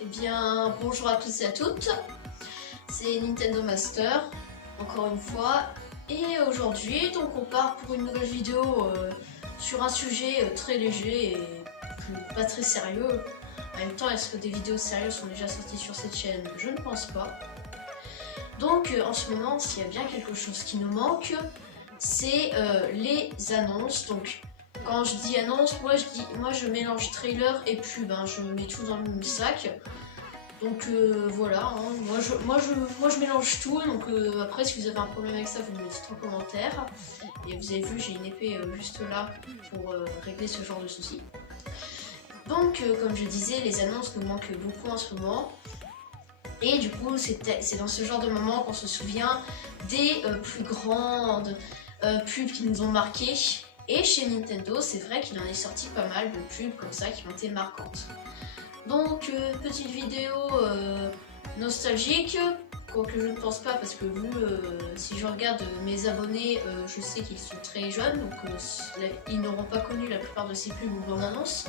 Eh bien, bonjour à tous et à toutes, c'est Nintendo Master, encore une fois, et aujourd'hui, donc on part pour une nouvelle vidéo sur un sujet très léger et pas très sérieux. En même temps, est-ce que des vidéos sérieuses sont déjà sorties sur cette chaîne? Je ne pense pas. Donc en ce moment, s'il y a bien quelque chose qui nous manque, c'est les annonces. Donc quand je dis annonce, moi je mélange trailer et pub, hein. Je mets tout dans le même sac. Donc voilà, hein. moi je mélange tout, donc après si vous avez un problème avec ça, vous me le dites en commentaire. Et vous avez vu, j'ai une épée juste là pour régler ce genre de soucis. Donc comme je disais, les annonces nous manquent beaucoup en ce moment. Et du coup, c'est dans ce genre de moment qu'on se souvient des plus grandes pubs qui nous ont marqués. Et chez Nintendo, c'est vrai qu'il en est sorti pas mal de pubs comme ça qui ont été marquantes. Donc, petite vidéo nostalgique, quoique je ne pense pas parce que si je regarde mes abonnés, je sais qu'ils sont très jeunes, donc ils n'auront pas connu la plupart de ces pubs ou bandes annonces.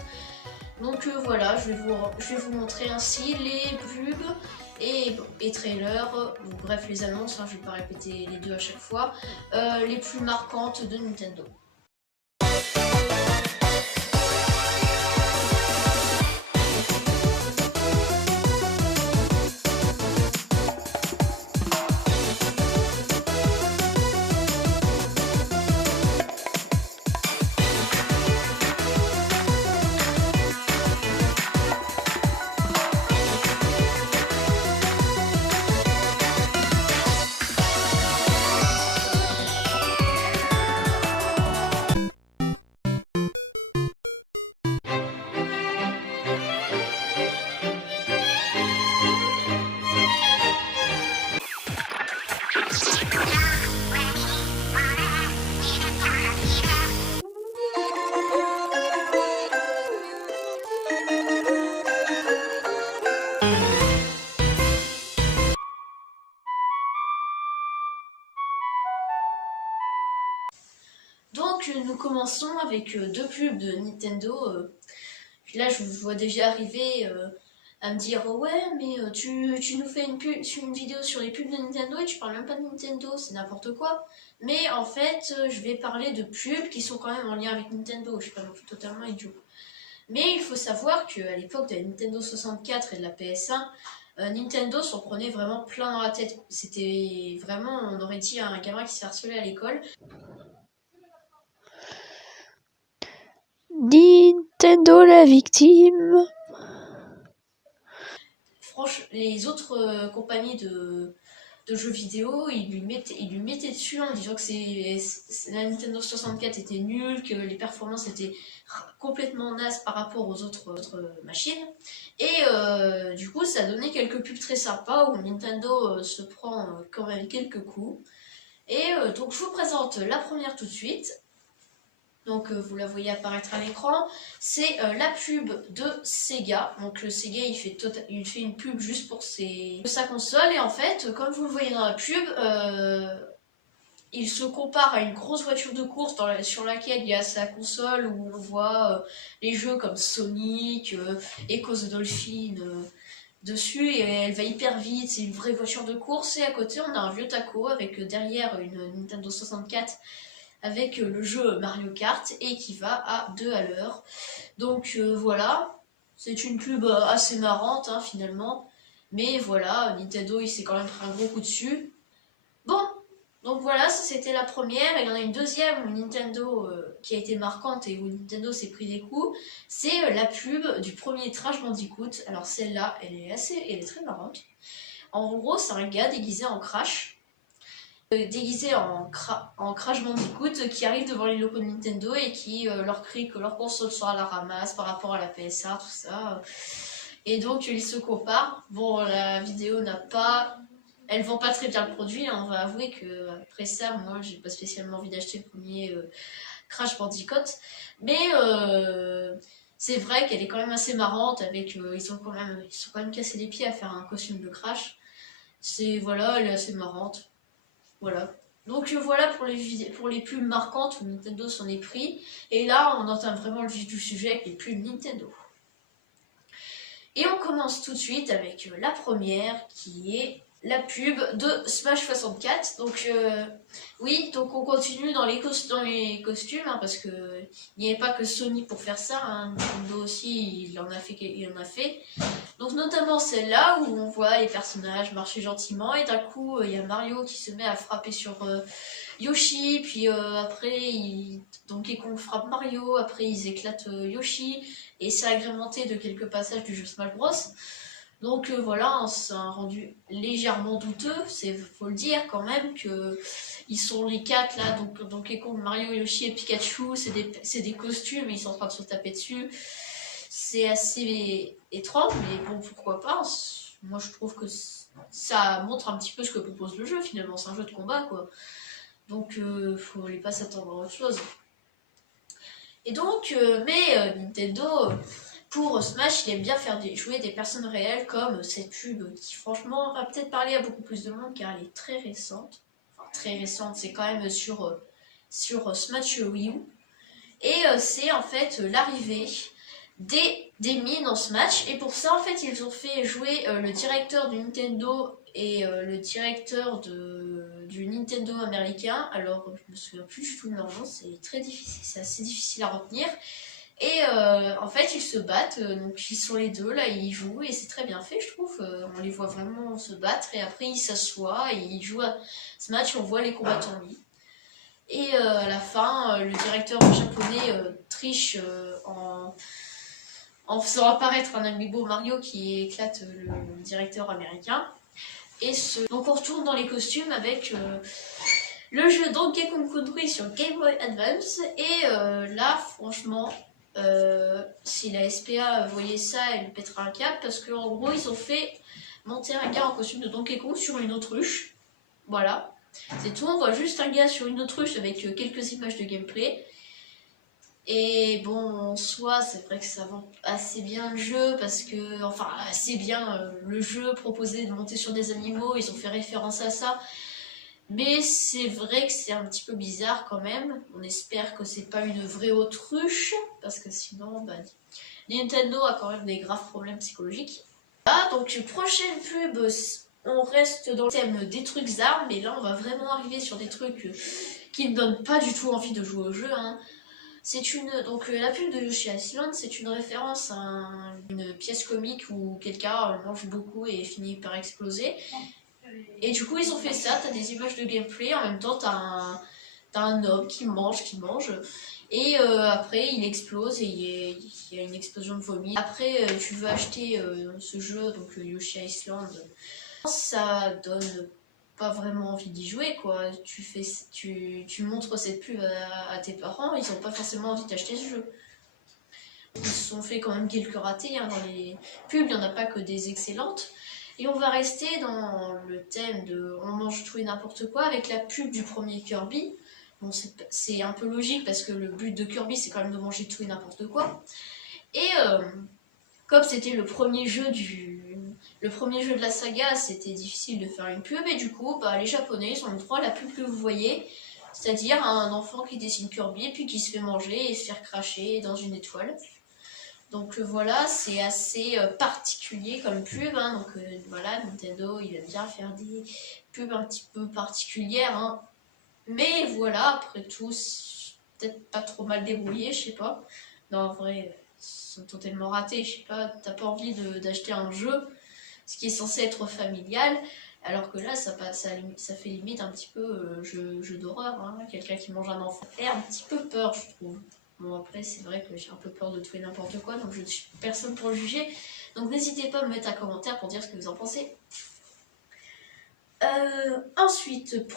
Donc voilà, je vais vous montrer ainsi les pubs et trailers, bref les annonces, hein, je ne vais pas répéter les deux à chaque fois, les plus marquantes de Nintendo. Donc nous commençons avec deux pubs de Nintendo. Là je vous vois déjà arriver à me dire ouais mais tu nous fais une vidéo sur les pubs de Nintendo et tu parles même pas de Nintendo, c'est n'importe quoi. Mais en fait je vais parler de pubs qui sont quand même en lien avec Nintendo, je suis pas non plus totalement idiot. Mais il faut savoir qu'à l'époque de la Nintendo 64 et de la PS1, Nintendo s'en prenait vraiment plein dans la tête. C'était vraiment, on aurait dit un gamin qui s'est harcelé à l'école. Nintendo la victime. Franchement, les autres compagnies de jeux vidéo, ils lui mettaient dessus en disant que la Nintendo 64 était nulle, que les performances étaient complètement nazes par rapport aux autres machines. Et du coup, ça a donné quelques pubs très sympas où Nintendo se prend quand même quelques coups. Et donc, je vous présente la première tout de suite. Donc vous la voyez apparaître à l'écran, c'est la pub de Sega. Donc le Sega il fait une pub juste pour sa console et en fait comme vous le voyez dans la pub, il se compare à une grosse voiture de course sur laquelle il y a sa console où on voit les jeux comme Sonic, Echo the Dolphin dessus et elle va hyper vite, c'est une vraie voiture de course et à côté on a un vieux taco avec derrière une Nintendo 64 avec le jeu Mario Kart et qui va à 2 à l'heure. Donc voilà, c'est une pub assez marrante hein, finalement, mais voilà, Nintendo il s'est quand même pris un gros coup dessus. Bon, donc voilà, ça c'était la première, et il y en a une deuxième où Nintendo qui a été marquante et où Nintendo s'est pris des coups, c'est la pub du premier Crash Bandicoot. Alors celle-là, elle est très marrante. En gros, c'est un gars déguisé en Crash, déguisés en Crash Bandicoot qui arrivent devant les locaux de Nintendo et qui leur crient que leur console soit à la ramasse par rapport à la PSA, tout ça. Et donc ils se comparent. Bon, la vidéo elle vend pas très bien le produit, hein. On va avouer que après ça, moi j'ai pas spécialement envie d'acheter le premier Crash Bandicoot. Mais c'est vrai qu'elle est quand même assez marrante avec ils sont quand même cassé les pieds à faire un costume de Crash. Elle est assez marrante. Voilà. Donc voilà pour les pubs marquantes où Nintendo s'en est pris. Et là, on entame vraiment le vif du sujet avec les pubs Nintendo. Et on commence tout de suite avec la première qui est la pub de Smash 64. Donc oui, donc on continue dans les costumes hein, parce que il n'y avait pas que Sony pour faire ça. Hein. Nintendo aussi, il en a fait. Donc notamment celle-là où on voit les personnages marcher gentiment et d'un coup il y a Mario qui se met à frapper sur Yoshi, puis après Donkey Kong frappe Mario, après ils éclatent Yoshi et c'est agrémenté de quelques passages du jeu Smash Bros. Donc voilà, c'est un rendu légèrement douteux, faut le dire quand même que ils sont les quatre là, donc Donkey Kong, Mario, Yoshi et Pikachu, c'est des costumes, ils sont en train de se taper dessus. C'est assez étrange, mais bon, pourquoi pas. Moi je trouve que ça montre un petit peu ce que propose le jeu finalement, c'est un jeu de combat quoi. Donc faut pas s'attendre à autre chose. Et donc, Nintendo, pour Smash, il aime bien faire jouer des personnes réelles comme cette pub qui franchement va peut-être parler à beaucoup plus de monde car elle est très récente. Enfin très récente, c'est quand même sur Smash Wii U. Et c'est en fait l'arrivée des mines dans Smash. Et pour ça, en fait, ils ont fait jouer le directeur du Nintendo et le directeur du Nintendo américain. Alors, je me souviens plus du tout de leur nom, c'est très difficile, c'est assez difficile à retenir. Et en fait, ils se battent, donc ils sont les deux, là, ils jouent, et c'est très bien fait, je trouve. On les voit vraiment se battre, et après ils s'assoient, et ils jouent à ce match, on voit les combattants mis. Et à la fin, le directeur japonais triche en faisant apparaître un amiibo Mario qui éclate le directeur américain. Donc on retourne dans les costumes avec le jeu Donkey Kong Country sur Game Boy Advance. Et là, franchement, si la SPA voyait ça, elle lui pètera un câble parce qu'en gros, ils ont fait monter un gars en costume de Donkey Kong sur une autruche. Voilà. C'est tout, on voit juste un gars sur une autruche avec quelques images de gameplay. Et bon, en soi, c'est vrai que ça vend assez bien le jeu parce que, enfin, assez bien le jeu proposé de monter sur des animaux, ils ont fait référence à ça. Mais c'est vrai que c'est un petit peu bizarre quand même. On espère que c'est pas une vraie autruche parce que sinon, bah, Nintendo a quand même des graves problèmes psychologiques. Ah, donc prochaine pub, on reste dans le thème des trucs armes, mais là on va vraiment arriver sur des trucs qui ne donnent pas du tout envie de jouer au jeu. Hein. Donc la pub de Yoshi Island, c'est une référence à une pièce comique où quelqu'un mange beaucoup et finit par exploser. Et du coup ils ont fait ça, t'as des images de gameplay, en même temps t'as un homme qui mange, et après il explose et il y a une explosion de vomi. Après tu veux acheter ce jeu, donc Yoshi Island, ça donne pas vraiment envie d'y jouer quoi. Tu montres cette pub à tes parents, ils ont pas forcément envie d'acheter ce jeu. Ils se sont fait quand même quelques ratés hein, dans les pubs, il n'y en a pas que des excellentes. Et on va rester dans le thème de on mange tout et n'importe quoi avec la pub du premier Kirby. Bon, c'est un peu logique parce que le but de Kirby c'est quand même de manger tout et n'importe quoi. Et comme c'était le premier jeu de la saga, c'était difficile de faire une pub et du coup, bah, les Japonais ils ont le droit à la pub que vous voyez, c'est-à-dire un enfant qui dessine Kirby et puis qui se fait manger et se faire cracher dans une étoile. Donc voilà, c'est assez particulier comme pub. Hein. Donc voilà, Nintendo, il aime bien faire des pubs un petit peu particulières. Hein. Mais voilà, après tout, peut-être pas trop mal débrouillé, je sais pas. Non, en vrai, ils sont totalement ratés. Je sais pas, t'as pas envie d'acheter un jeu, ce qui est censé être familial, alors que là, ça fait limite un petit peu jeu d'horreur. Hein. Quelqu'un qui mange un enfant fait un petit peu peur, je trouve. Bon après c'est vrai que j'ai un peu peur de tout et n'importe quoi, donc je ne suis personne pour le juger. Donc n'hésitez pas à me mettre un commentaire pour dire ce que vous en pensez. Ensuite,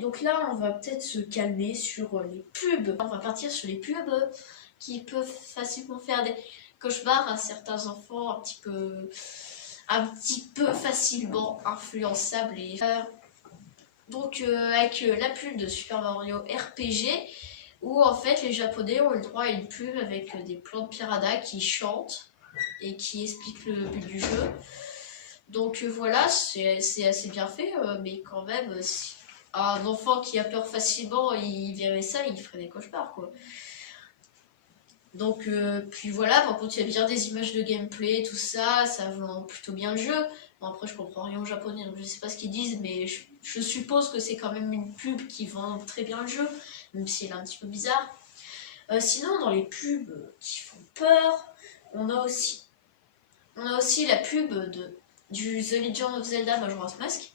donc là on va peut-être se calmer sur les pubs. On va partir sur les pubs qui peuvent facilement faire des cauchemars à certains enfants un petit peu facilement influençables. Donc avec la pub de Super Mario RPG, où en fait les Japonais ont le droit à une pub avec des plans de piranha qui chantent et qui expliquent le but du jeu. Donc voilà, c'est assez bien fait, mais quand même, si un enfant qui a peur facilement, il verrait ça, il ferait des cauchemars quoi. Donc, puis voilà, par contre, il y a bien des images de gameplay, tout ça, ça vend plutôt bien le jeu. Bon, après, je comprends rien au japonais, donc je sais pas ce qu'ils disent, mais je suppose que c'est quand même une pub qui vend très bien le jeu, même si elle est un petit peu bizarre. Sinon, dans les pubs qui font peur, on a aussi la pub du The Legend of Zelda Majora's Mask,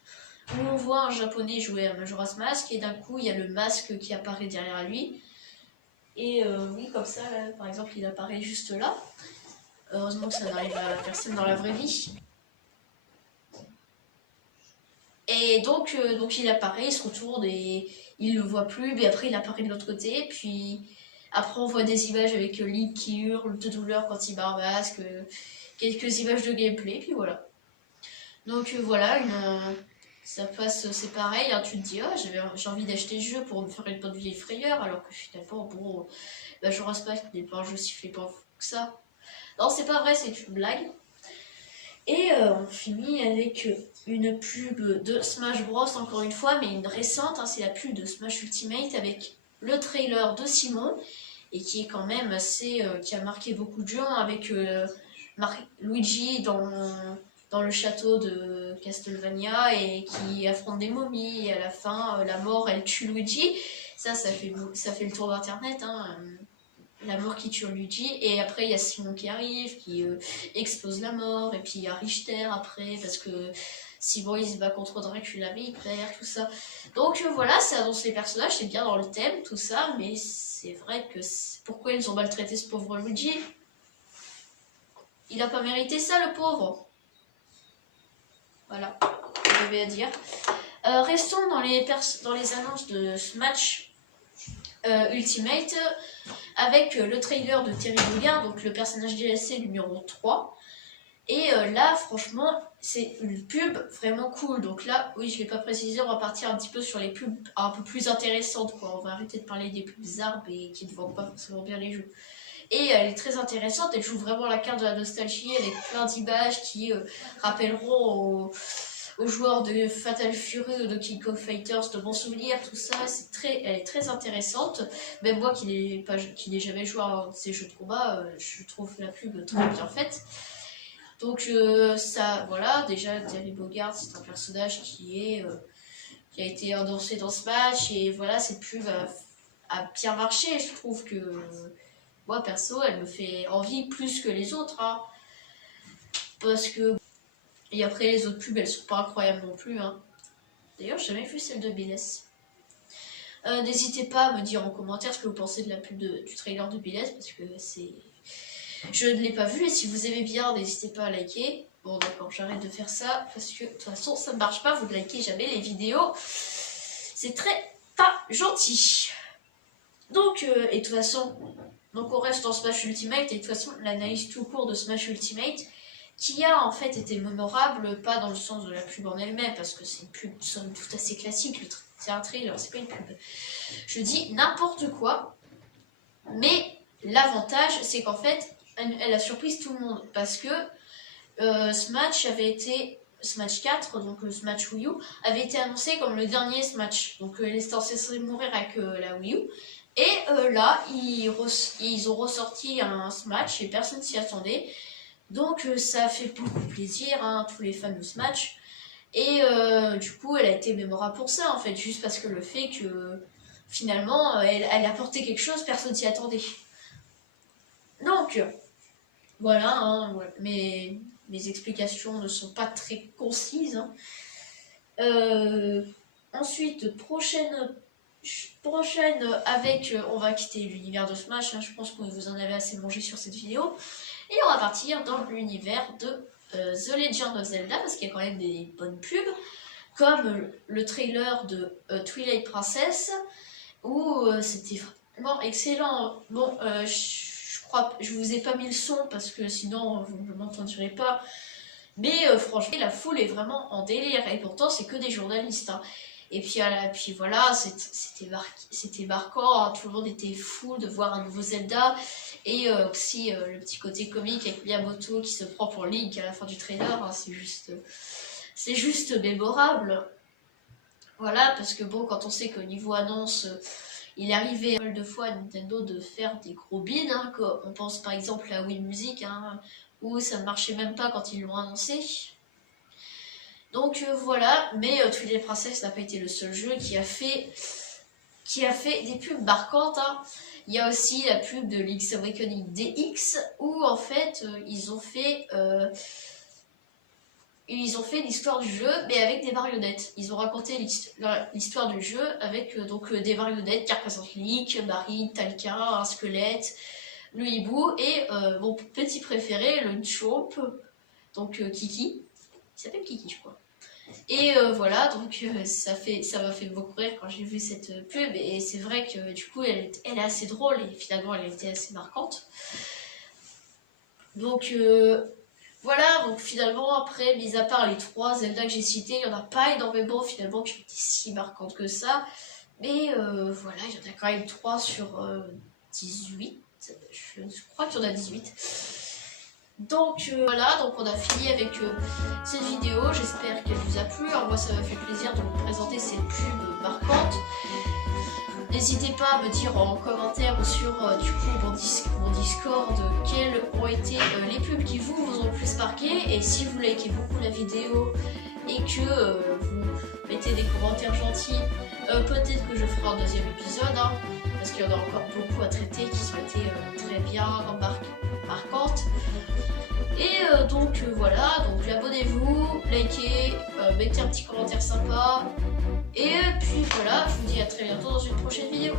où on voit un japonais jouer à Majora's Mask, et d'un coup, il y a le masque qui apparaît derrière lui. Et oui, comme ça, là, par exemple, il apparaît juste là. Heureusement que ça n'arrive à personne dans la vraie vie. Et donc il apparaît, il se retourne et il le voit plus, mais après il apparaît de l'autre côté, puis après on voit des images avec Link qui hurle de douleur quand il bat un masque, quelques images de gameplay, puis voilà. Donc voilà, ça passe, c'est pareil, hein, tu te dis, ah, j'ai envie d'acheter le jeu pour me faire une bonne vieille frayeur, alors que finalement, bon, Majora's Mask n'est pas un jeu si flippant que ça. Non, c'est pas vrai, c'est une blague. Et on finit avec une pub de Smash Bros, encore une fois, mais une récente, hein, c'est la pub de Smash Ultimate avec le trailer de Simon, et qui est quand même assez, qui a marqué beaucoup de gens, avec Luigi dans le château de Castlevania et qui affronte des momies, et à la fin, la mort, elle tue Luigi. Ça fait le tour d'internet, hein, la mort qui tue Luigi, et après il y a Simon qui arrive, qui explose la mort, et puis il y a Richter après, parce que Simon il se bat contre Dracula, mais il perd, tout ça. Donc voilà, ça annonce les personnages, c'est bien dans le thème, tout ça, mais c'est vrai que pourquoi ils ont maltraité ce pauvre Luigi? Il a pas mérité ça, le pauvre. Voilà, j'avais à dire. Restons dans les annonces de Smash Ultimate, avec le trailer de Terry Bogard, donc le personnage DLC numéro 3. Et là, franchement, c'est une pub vraiment cool. Donc là, oui, je ne l'ai pas précisé, on va partir un petit peu sur les pubs un peu plus intéressantes, quoi. On va arrêter de parler des pubs bizarres et qui ne vendent pas forcément bien les jeux. Et elle est très intéressante, elle joue vraiment la carte de la nostalgie avec plein d'images qui rappelleront aux joueurs de Fatal Fury ou de King of Fighters de bons souvenirs, tout ça. Elle est très intéressante. Même moi qui n'ai jamais joué à ces jeux de combat, je trouve la pub très bien faite. Donc ça, voilà, déjà Terry Bogard, c'est un personnage qui a été endorsé dans ce match, et voilà, cette pub a bien marché. Je trouve que moi perso, elle me fait envie plus que les autres, hein, parce que et après les autres pubs, elles sont pas incroyables non plus, hein. D'ailleurs, j'ai jamais vu celle de Billes. N'hésitez pas à me dire en commentaire ce que vous pensez de la pub du trailer de Billes, parce que je ne l'ai pas vu, et si vous aimez bien, n'hésitez pas à liker. Bon d'accord, j'arrête de faire ça, parce que de toute façon ça ne marche pas, vous ne likez jamais les vidéos. C'est très pas gentil. Donc, et de toute façon, donc on reste dans Smash Ultimate, et de toute façon l'analyse tout court de Smash Ultimate, qui a en fait été mémorable, pas dans le sens de la pub en elle-même, parce que c'est une pub somme toute assez classique, c'est un trailer, c'est pas une pub. Je dis n'importe quoi, mais l'avantage c'est qu'en fait, elle a surprise tout le monde, parce que Smash 4, donc le Smash Wii U, avait été annoncé comme le dernier Smash, donc il est censé mourir avec la Wii U, et là, ils ont ressorti un Smash, et personne s'y attendait. Donc ça fait beaucoup plaisir, hein, tous les fans de Smash. Et du coup, elle a été mémorable pour ça, en fait, juste parce que le fait que finalement, elle a apporté quelque chose, personne s'y attendait. Donc, voilà, hein, ouais. Mes explications ne sont pas très concises, hein. Ensuite, prochaine avec, on va quitter l'univers de Smash, hein, je pense que vous en avez assez mangé sur cette vidéo. Et on va partir dans l'univers de The Legend of Zelda, parce qu'il y a quand même des bonnes pubs, comme le trailer de Twilight Princess, où c'était vraiment excellent. Bon, je vous ai pas mis le son, parce que sinon vous ne m'entendirez pas, mais franchement, la foule est vraiment en délire, et pourtant c'est que des journalistes, hein. Et puis voilà, c'était marquant, hein, tout le monde était fou de voir un nouveau Zelda, et aussi le petit côté comique avec Miyamoto qui se prend pour Link à la fin du trailer, hein, c'est juste mémorable. Voilà, parce que bon, quand on sait qu'au niveau annonce, il est arrivé pas mal de fois à Nintendo de faire des gros bids, hein, on pense par exemple à Wii Music, hein, où ça ne marchait même pas quand ils l'ont annoncé. Donc voilà, mais Twilight Princess n'a pas été le seul jeu qui a fait des pubs marquantes, hein. Il y a aussi la pub de Link's Awakening DX où en fait ils ont fait l'histoire du jeu mais avec des marionnettes. Ils ont raconté l'histoire du jeu avec des marionnettes qui représentent Link, Marie, Talca, un squelette, le hibou et mon petit préféré, le Chomp, donc Kiki. Il s'appelle Kiki je crois. Et voilà, donc ça m'a fait beaucoup rire quand j'ai vu cette pub et c'est vrai que du coup elle est assez drôle et finalement elle était assez marquante. Donc voilà, donc finalement après, mis à part les 3 Zelda que j'ai cités, il n'y en a pas énormément finalement qui ont été si marquantes que ça. Mais voilà, il y en a quand même 3 sur 18, je crois qu'il y en a 18. Donc voilà, donc on a fini avec cette vidéo, j'espère qu'elle vous a plu. Alors moi ça m'a fait plaisir de vous présenter ces pubs marquantes. N'hésitez pas à me dire en commentaire ou sur du coup mon Discord quelles ont été les pubs qui vous ont le plus marqué. Et si vous likez beaucoup la vidéo et que vous mettez des commentaires gentils, peut-être que je ferai un 2e épisode, hein, parce qu'il y en a encore beaucoup à traiter qui ont été très bien marquantes. Et donc voilà, donc abonnez-vous, likez, mettez un petit commentaire sympa. Et puis voilà, je vous dis à très bientôt dans une prochaine vidéo.